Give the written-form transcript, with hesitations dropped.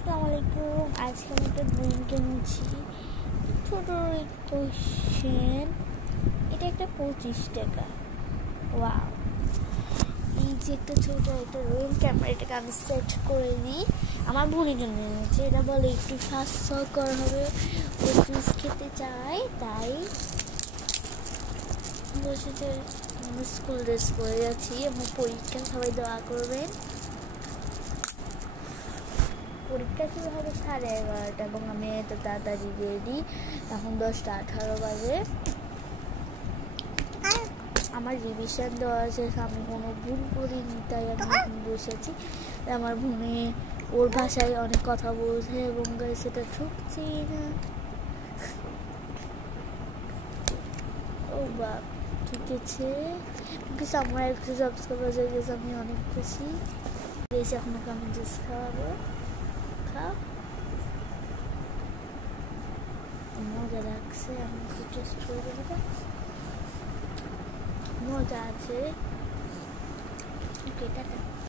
আসসালামু আলাইকুম। আজকে আমি একটা ড্রয়িং কিনেছি, ছোট কোয়েশ্চেন। এটা একটা 25 টাকা। ওয়াও, এই যে একটা ছোট একটা ড্রয়িং ক্যামেরা, এটাকে আমি সেট করে দিই। আমার বোনের জন্য এনেছে। এটা বলে একটু স্বাস্থ্যকর হবে, ও জুস খেতে চায়, তাই বসেছে। আমি স্কুল ড্রেস পরে যাচ্ছি, আমার পরীক্ষা, সবাই দোয়া করবেন। পরীক্ষা শুরু হবে 11:30 এবং আমি এত তাড়াতাড়ি রেডি। এখন 10:18 বাজে। আমার রিভিশন দেওয়া আছে, আমি কোনো ভুল করিনি, তাই আমি এখন বসেছি। আমার বোনে ওর ভাষায় অনেক কথা বলছে এবং সেটা ঠুকছি না। ও বাপ, ঠিক আছে। বিকজ আমার একটু সাবস্ক্রাইবার হয়ে গেছে, আমি অনেক খুশি। এখন ওকে আমি জুস খাওয়াবো। মজা লাগছে, আমি একটু টেস্ট করে দেবো। মজা আছে। ওকে, টাটা।